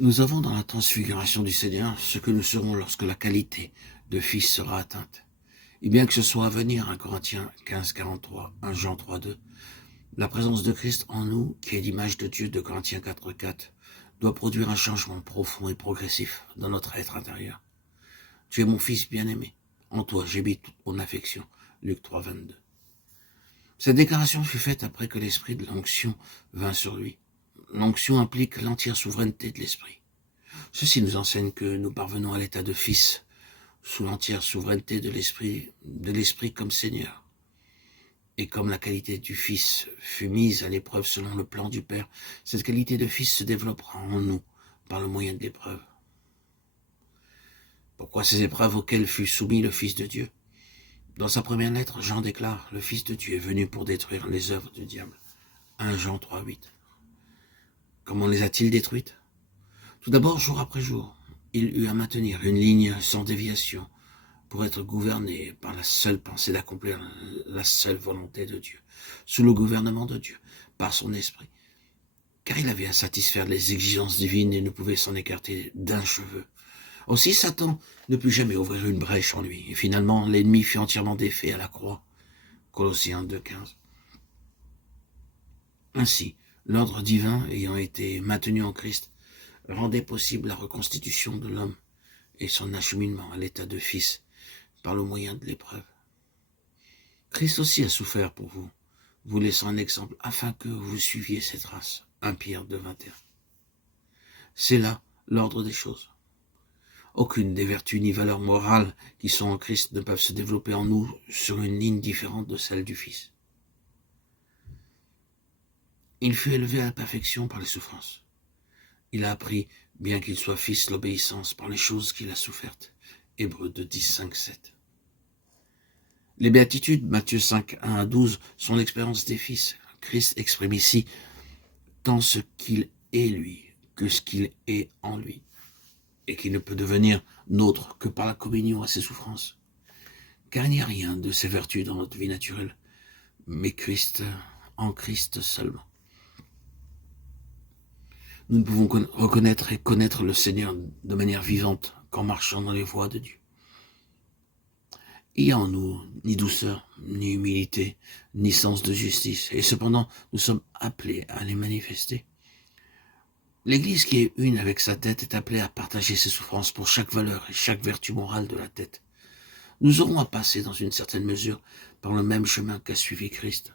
Nous avons dans la transfiguration du Seigneur ce que nous serons lorsque la qualité de fils sera atteinte. Et bien que ce soit à venir, 1 Corinthiens 15, 43, 1 Jean 3, 2, la présence de Christ en nous, qui est l'image de Dieu de Corinthiens 4, 4, doit produire un changement profond et progressif dans notre être intérieur. Tu es mon fils bien-aimé. En toi, j'ai mis toute mon affection. Luc 3, 22. Cette déclaration fut faite après que l'esprit de l'onction vint sur lui. L'onction implique l'entière souveraineté de l'esprit. Ceci nous enseigne que nous parvenons à l'état de fils, sous l'entière souveraineté de l'esprit comme Seigneur. Et comme la qualité du fils fut mise à l'épreuve selon le plan du Père, cette qualité de fils se développera en nous par le moyen de l'épreuve. Pourquoi ces épreuves auxquelles fut soumis le Fils de Dieu? Dans sa première lettre, Jean déclare « Le Fils de Dieu est venu pour détruire les œuvres du diable ». 1 Jean 3, 8. Comment les a-t-il détruites? Tout d'abord, jour après jour, il eut à maintenir une ligne sans déviation pour être gouverné par la seule pensée d'accomplir la seule volonté de Dieu, sous le gouvernement de Dieu, par son esprit. Car il avait à satisfaire les exigences divines et ne pouvait s'en écarter d'un cheveu. Aussi Satan ne put jamais ouvrir une brèche en lui, et finalement l'ennemi fut entièrement défait à la croix. Colossiens 2, 15. Ainsi, l'ordre divin ayant été maintenu en Christ, rendait possible la reconstitution de l'homme et son acheminement à l'état de fils par le moyen de l'épreuve. Christ aussi a souffert pour vous, vous laissant un exemple afin que vous suiviez cette race. 1 Pierre 2, 21. C'est là l'ordre des choses. Aucune des vertus ni valeurs morales qui sont en Christ ne peuvent se développer en nous sur une ligne différente de celle du Fils. Il fut élevé à la perfection par les souffrances. Il a appris, bien qu'il soit fils, l'obéissance par les choses qu'il a souffertes. Hébreux 2, 10, 5, 7. Les béatitudes, Matthieu 5, 1 à 12, sont l'expérience des fils. Christ exprime ici tant ce qu'il est lui que ce qu'il est en lui, et qui ne peut devenir nôtre que par la communion à ses souffrances. Car il n'y a rien de ces vertus dans notre vie naturelle, mais Christ, en Christ seulement. Nous ne pouvons reconnaître et connaître le Seigneur de manière vivante qu'en marchant dans les voies de Dieu. Il n'y a en nous ni douceur, ni humilité, ni sens de justice, et cependant nous sommes appelés à les manifester. L'Église qui est une avec sa tête est appelée à partager ses souffrances pour chaque valeur et chaque vertu morale de la tête. Nous aurons à passer dans une certaine mesure par le même chemin qu'a suivi Christ.